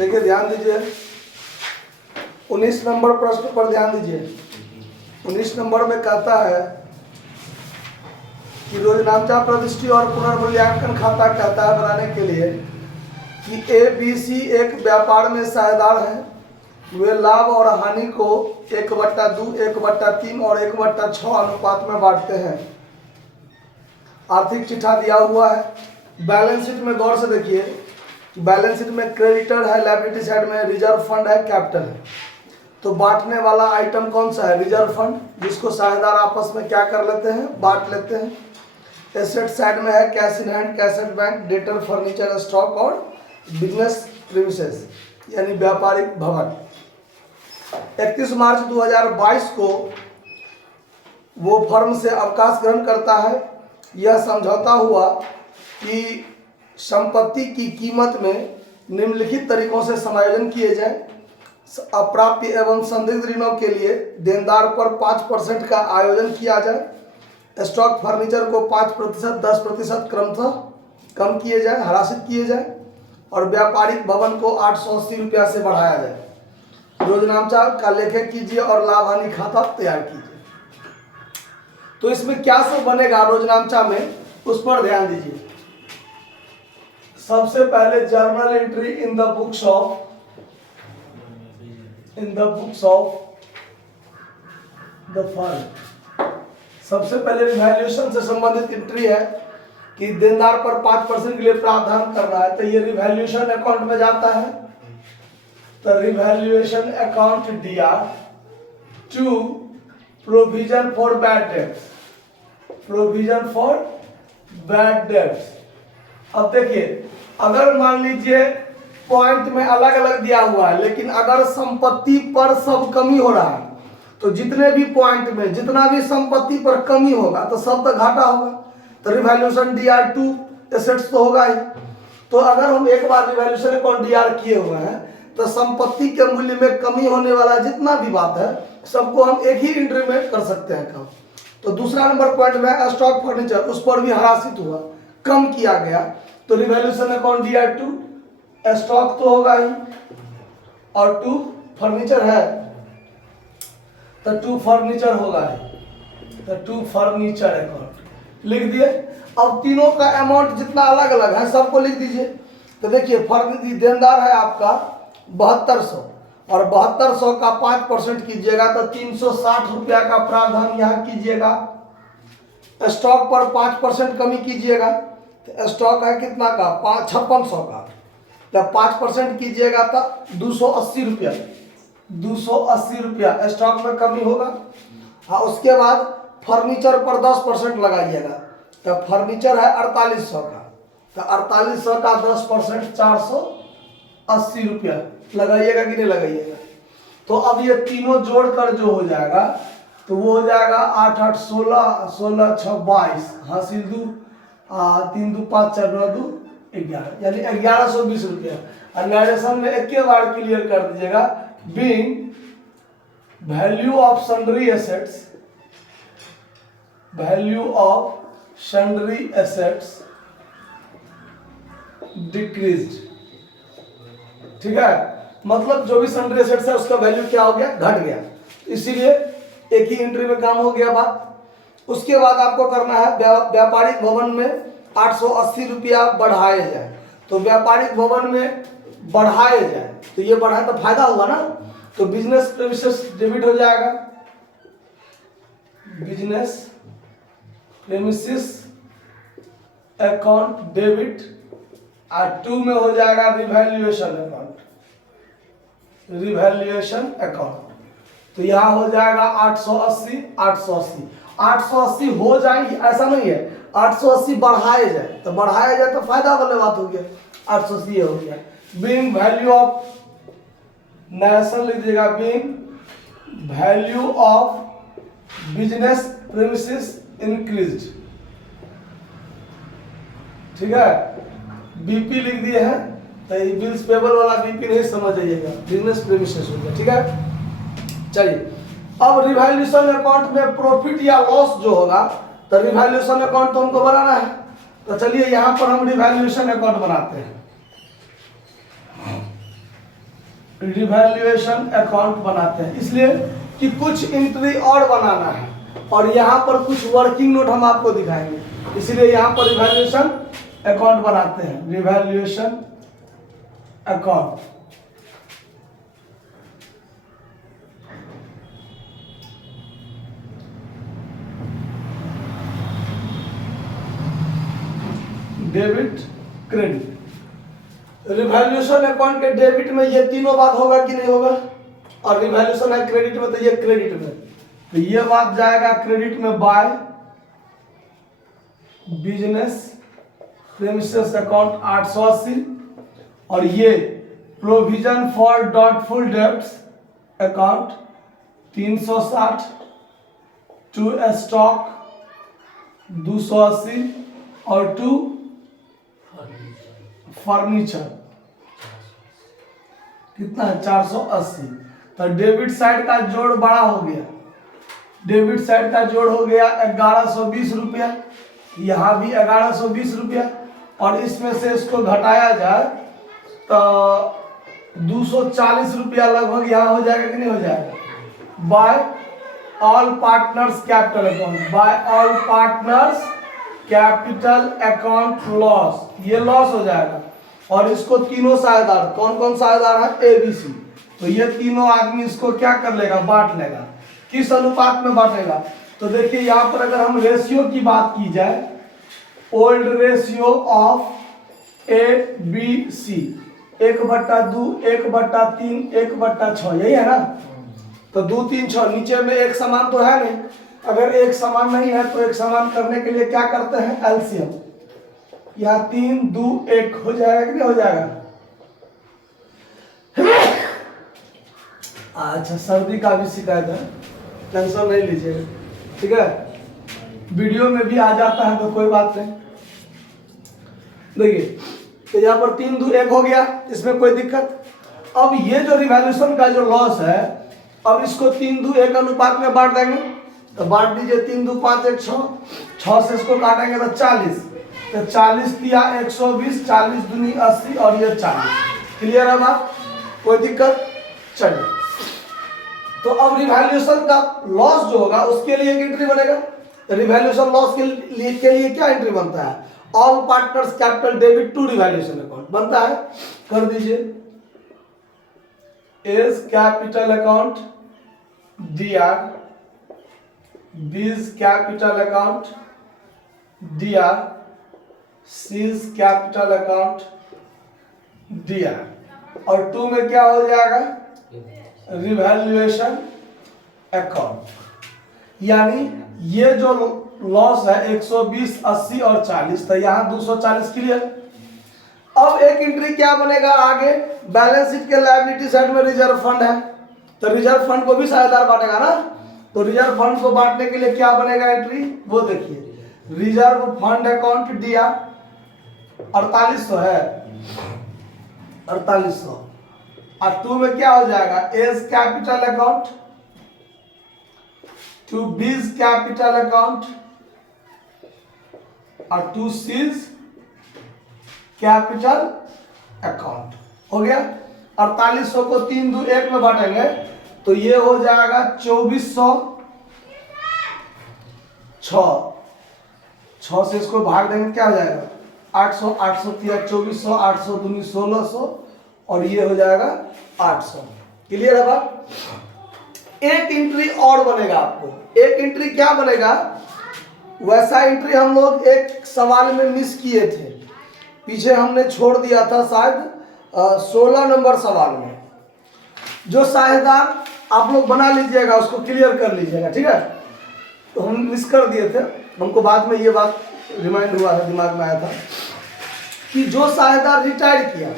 देखिए ध्यान दीजिए, 19 नंबर प्रश्न पर ध्यान दीजिए। 19 नंबर में कहता है कि रोजनामचा प्रविष्टि और पुनर्मूल्यांकन खाता कहता है बनाने के लिए कि ABC एक व्यापार में साझेदार है। वे लाभ और हानि को 1/2, 1/3 और 1/6 अनुपात में बांटते हैं। आर्थिक चिट्ठा दिया हुआ है। बैलेंस शीट में गौर से देखिए कि बैलेंस शीट में क्रेडिटर है, लायबिलिटी साइड में रिजर्व फंड है, कैपिटल है। तो बांटने वाला आइटम कौन सा है? रिजर्व फंड, जिसको साझेदार आपस में क्या कर लेते हैं? बांट लेते हैं। एसेट साइड में है cash in hand, cash at bank, debtor, furniture, stock और बिजनेस प्रीमिसेस यानी व्यापारिक भवन। 31 मार्च 2022 को वो फर्म से अवकाश ग्रहण करता है। यह समझौता हुआ कि संपत्ति की कीमत में निम्नलिखित तरीकों से समायोजन किए जाए। अप्राप्य एवं संदिग्ध ऋणों के लिए देनदार पर 5% का आयोजन किया जाए। स्टॉक फर्नीचर को 5%, 10% क्रमशः कम किए जाए, हरासित किए जाए और व्यापारिक भवन को 880 रुपया से बढ़ाया जाए। रोजनामचा का लेखक कीजिए और लाभ हानि खाता तैयार कीजिए। तो इसमें क्या सब बनेगा रोजनामचा में, उस पर ध्यान दीजिए। सबसे पहले journal entry in the books of the firm. सबसे पहले रिवैल्यूएशन से संबंधित एंट्री है कि देनदार पर 5% के लिए प्रावधान करना है, तो ये रिवैल्यूएशन अकाउंट में जाता है। तो revaluation account DR to provision for bad debts, provision for bad debts. अब देखिए, अगर मान लीजिए पॉइंट में अलग अलग दिया हुआ है, लेकिन अगर संपत्ति पर सब कमी हो रहा है तो जितने भी पॉइंट में जितना भी संपत्ति पर कमी होगा तो सब तो घाटा होगा। तो रिवैल्यूएशन DR2 एसेट्स तो होगा ही। तो अगर हम एक बार रिवैल्यूएशन अकाउंट DR किए हुए हैं तो संपत्ति के मूल्य में कमी होने वाला जितना भी बात है सबको हम एक ही एंट्री में कर सकते हैं काम। तो दूसरा नंबर पॉइंट में स्टॉक फर्नीचर, उस पर भी हरासित हुआ, कम किया गया। तो रिवैल्यूएशन अकाउंट DR2, स्टॉक तो होगा ही और 2 फर्नीचर है तो 2 फर्नीचर होगा ही। तो 2 फर्नीचर अकाउंट लिख दिए। अब तीनों का अमाउंट जितना अलग अलग है सबको लिख दीजिए। तो देखिए देनदार है आपका 7200 और 7200 का 5% कीजिएगा तो 360 रुपया का प्रावधान यहाँ कीजिएगा। स्टॉक पर 5% कमी कीजिएगा तो स्टॉक है कितना का? 5600 का। जब 5% कीजिएगा तो 280 रुपया, 280 रुपया स्टॉक में कमी होगा। हाँ, उसके बाद फर्नीचर पर 10% लगाइएगा तो फर्नीचर है 4800 का। तो 4800 का 10% 480 रुपया लगाइएगा कि नहीं लगाइएगा। तो अब ये तीनों जोड़कर जो हो जाएगा तो वो हो जाएगा 8 8 16, 16 6 22, हासिल 2, 3 2 5 4 9 2 11, यानी 1120 रुपया। अन्वेषण में एक के बार क्लियर कर दीजिएगा। Being value of sundry assets, value of sundry assets decreased. ठीक है, मतलब जो भी सन्ड्री एसेट्स है उसका वैल्यू क्या हो गया? घट गया। इसीलिए एक ही एंट्री में काम हो गया बात। उसके बाद आपको करना है व्यापारिक भवन में 880 रुपया बढ़ाए जाए। तो व्यापारिक भवन में बढ़ाए जाए तो ये बढ़ाए तो फायदा होगा ना। तो बिजनेस प्रीमिसेस डेबिट हो जाएगा, बिजनेस प्रीमिसेस अकाउंट डेबिट, और 2 में हो जाएगा रिवैल्यूएशन अकाउंट, रिवैल्यूएशन अकाउंट। तो यहाँ हो जाएगा 880 880 880 हो जाएंगे, ऐसा नहीं है 880 बढ़ाए जाए तो बढ़ाया जाए तो फायदा वाली बात हो गया। 880 ये हो गया। बीइंग वैल्यू ऑफ नेशनल लिख दीजिएगा, being value of business premises increased. ठीक है, BP लिख दिए हैं तो ये बिल्स पेबल वाला BP नहीं समझ आइएगा, बिजनेस प्रीमिसेस हो गया। ठीक है, चलिए अब रिवैल्यूएशन अकाउंट में प्रॉफिट या लॉस जो होगा तो रिवैल्यूएशन अकाउंट तो हमको बनाना है। तो चलिए यहाँ पर हम रिवैल्यूएशन अकाउंट बनाते हैं। रिवैल्यूएशन अकाउंट बनाते हैं, इसलिए कि कुछ एंट्री और बनाना है और यहाँ पर कुछ वर्किंग नोट हम आपको दिखाएंगे, इसलिए यहाँ पर रिवैल्यूएशन अकाउंट बनाते हैं। Revaluation account debit credit. Revaluation account के डेबिट में ये तीनों बात होगा कि नहीं होगा, और रिवैल्यूएशन है क्रेडिट में तो ये क्रेडिट में, तो ये बात जाएगा क्रेडिट में बाय बिजनेस प्रेमिसेस अकाउंट 880, और ये provision for doubtful debts account 360, to stock 280 और टू फर्नीचर कितना है 480। तो डेबिट साइड का जोड़ बड़ा हो गया, डेबिट साइड का जोड़ हो गया 1120 रुपया, यहाँ भी 1120 रुपया, और इसमें से इसको घटाया जाए तो 240 रुपया लगभग यहाँ हो जाएगा कि नहीं हो जाएगा। By all partners capital account, by all partners capital account loss, ये लॉस हो जाएगा। और इसको तीनों साझेदार, कौन कौन साझेदार है, ABC, तो ये तीनों आदमी इसको क्या कर लेगा, बांट लेगा। किस अनुपात में बांटेगा, तो देखिए यहाँ पर अगर हम रेशियो की बात की जाए, ओल्ड रेशियो ऑफ ABC 1/2, 1/3, 1/6, यही है ना। तो 2, 3, 6, नीचे में एक समान तो है नहीं, अगर एक समान नहीं है तो एक समान करने के लिए क्या करते हैं, एलसीएम, यहाँ 3, 2, 1 हो जाएगा कि नहीं हो जाएगा। अच्छा, सर्दी का भी शिकायत है, टेंशन नहीं लीजिएगा, ठीक है, वीडियो में भी आ जाता है तो कोई बात नहीं। देखिए तो यहाँ पर 3, 2, 1 हो गया, इसमें कोई दिक्कत। अब ये जो रिवैल्यूएशन का जो लॉस है, अब इसको 3, 2, 1 अनुपात में बांट देंगे, तो बांट दीजिए 3, 2, 5, 1, 6, 6 से इसको काटेंगे तो 40, तो 40 दिया 120, 40 दूनी 80 और ये 40। क्लियर है बात, कोई दिक्कत। चलिए, तो अब रिवैल्यूएशन का लॉस जो होगा उसके लिए एक एंट्री बनेगा। रिवैल्यूएशन लॉस के लिए क्या एंट्री बनता है, all partners capital debit to revaluation account बनता है, कर दीजिए A's capital account DR, B's capital account DR, C's capital account DR, और 2 में क्या हो जाएगा, रिवैल्यूएशन अकाउंट। यानी ये जो लॉस है 120, 80 और 40, तो यहाँ 240। क्लियर। अब एक एंट्री क्या बनेगा आगे, बैलेंस शीट के लायबिलिटी साइड में रिजर्व फंड है, तो रिजर्व फंड को भी साझेदार बांटेगा ना, तो रिजर्व फंड को बांटने के लिए क्या बनेगा एंट्री, वो देखिए, रिजर्व फंड अकाउंट DR 4800 है, 4800, और 2 में क्या हो जाएगा, A's capital account to B's capital account और टू सीज कैपिटल अकाउंट। हो गया। 4800 को 3, 2, 1 में बांटेंगे तो ये हो जाएगा 2406 से इसको भाग देंगे क्या हो जाएगा 800, 800 तिया 2400, 800 दूनी 1600 और ये हो जाएगा 800। क्लियर है बात। एक एंट्री और बनेगा आपको, एक एंट्री क्या बनेगा, वैसा एंट्री हम लोग एक सवाल में मिस किए थे, पीछे हमने छोड़ दिया था शायद 16 नंबर सवाल में। जो साझेदार आप लोग बना लीजिएगा, उसको क्लियर कर लीजिएगा, ठीक है। तो हम मिस कर दिए थे, हमको बाद में ये बात रिमाइंड हुआ है, दिमाग में आया था कि जो साझेदार रिटायर किया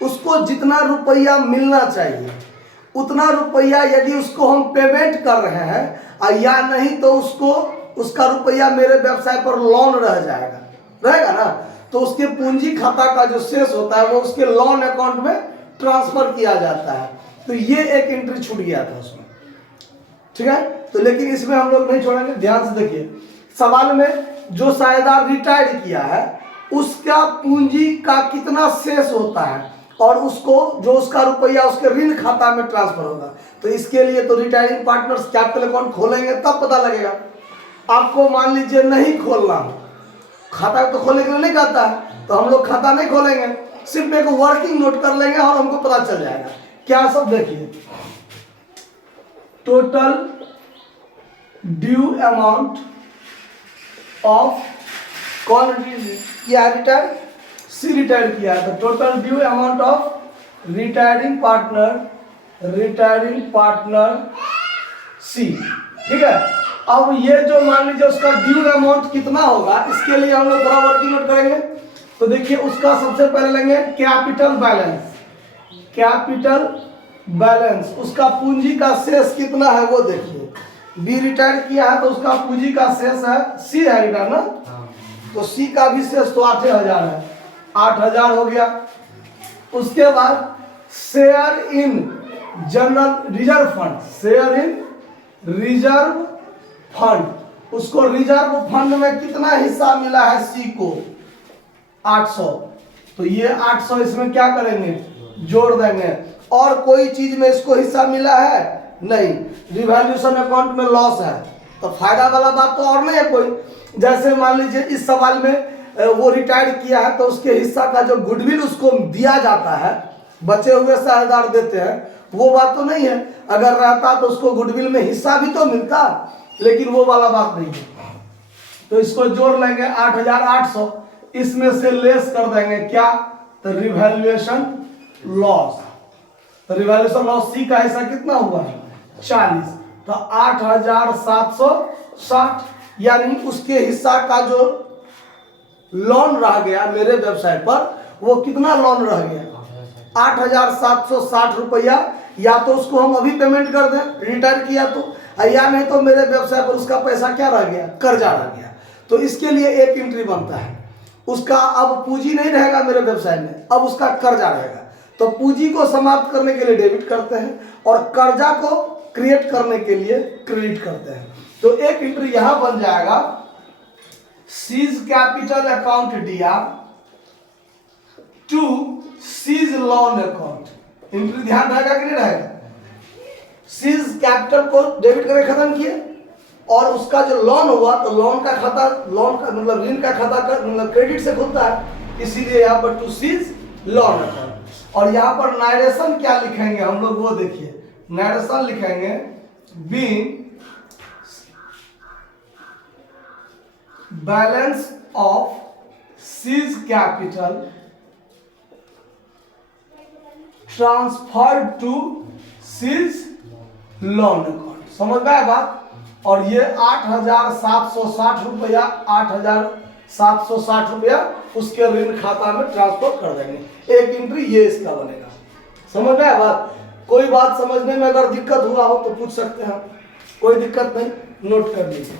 उसको जितना रुपया मिलना चाहिए उतना रुपया यदि उसको हम पेमेंट कर रहे हैं या नहीं तो उसको उसका रुपया मेरे व्यवसाय पर लोन रह जाएगा, रहेगा ना, तो उसके पूंजी खाता का जो शेष होता है वो उसके लोन अकाउंट में ट्रांसफर किया जाता है। तो ये एक एंट्री छूट गया था उसमें, ठीक है। तो लेकिन इसमें हम लोग नहीं छोड़ेंगे, ध्यान से देखिए सवाल में जो साझेदार रिटायर किया है उसका पूंजी का कितना शेष होता है और उसको जो उसका रुपया उसके ऋण खाता में ट्रांसफर होगा। तो इसके लिए तो रिटायरिंग पार्टनर्स कैपिटल अकाउंट खोलेंगे तब पता लगेगा। आपको मान लीजिए नहीं खोलना हो, खाता तो खोलने के लिए नहीं कहता है, तो हम लोग खाता नहीं खोलेंगे, सिर्फ एक वर्किंग नोट कर लेंगे और हमको पता चल जाएगा। क्या सब देखिए, टोटल ड्यू अमाउंट ऑफ, कौन किया है रिटायर, सी रिटायर किया है, तो total due amount of retiring partner C, ठीक है। अब ये जो मान लीजिए उसका ड्यू अमाउंट कितना होगा, इसके लिए हम लोग थोड़ा वर्किंग नोट करेंगे। तो देखिए उसका सबसे पहले लेंगे कैपिटल बैलेंस, उसका पूंजी का शेष कितना है वो देखिए। बी रिटायर किया है तो उसका पूंजी का शेष है, सी है रिटायर ना, तो सी का भी शेष तो 8,000 है, 8,000 हो गया। उसके बाद share in general reserve fund, share in reserve fund, उसको रिजर्व फंड में कितना हिस्सा मिला है सी को, 800, तो ये 800 इसमें क्या करेंगे, जोड़ देंगे। और कोई चीज में इसको हिस्सा मिला है नहीं, रिवैल्यूएशन अकाउंट में लॉस है, तो फायदा वाला बात तो और नहीं है कोई। जैसे मान लीजिए इस सवाल में वो रिटायर किया है तो उसके हिस्सा का जो गुडविल उसको दिया जाता है, बचे हुए साझेदार देते हैं, वो बात तो नहीं है। अगर रहता तो उसको गुडविल में हिस्सा भी तो मिलता, लेकिन वो वाला बात नहीं है। तो इसको जोड़ लेंगे 8,800, इसमें से लेस कर देंगे क्या, तो रिवैल्यूएशन लॉस। तो रिवैल्यूएशन लॉस सी का हिस्सा कितना हुआ है 40, तो 8,760, यानी उसके हिस्सा का जो लोन रह गया मेरे वेबसाइट पर, वो कितना लोन रह गया 8,760 रुपया। या तो उसको हम अभी पेमेंट कर दें रिटायर किया तो, या नहीं तो मेरे व्यवसाय पर उसका पैसा क्या रह गया, कर्जा रह गया। तो इसके लिए एक एंट्री बनता है, उसका अब पूंजी नहीं रहेगा मेरे व्यवसाय में, अब उसका कर्जा रहेगा। तो पूंजी को समाप्त करने के लिए डेबिट करते हैं और कर्जा को क्रिएट करने के लिए क्रेडिट करते हैं। तो एक एंट्री यहां बन जाएगा, सीज कैपिटल अकाउंट दिया to C's loan account. Entry ध्यान रहेगा कि नहीं रहेगा, सीज कैपिटल को डेबिट करके खत्म किए और उसका जो लोन हुआ तो लोन का खाता, लोन का मतलब ऋण का खाता का मतलब क्रेडिट से खुलता है, इसीलिए यहाँ पर टू सीज लोन अकाउंट। और यहाँ पर नरेशन क्या लिखेंगे हम लोग वो देखिए, नरेशन लिखेंगे being balance of C's capital transfer to C's loan account. समझ में आया बात। और ये 8,760 रुपया, 8,760 रुपया उसके ऋण खाता में ट्रांसफर कर देंगे। एक एंट्री ये इसका बनेगा। समझ में आया बात। कोई बात समझने में अगर दिक्कत हुआ हो तो पूछ सकते हैं, कोई दिक्कत नहीं, नोट कर लीजिए।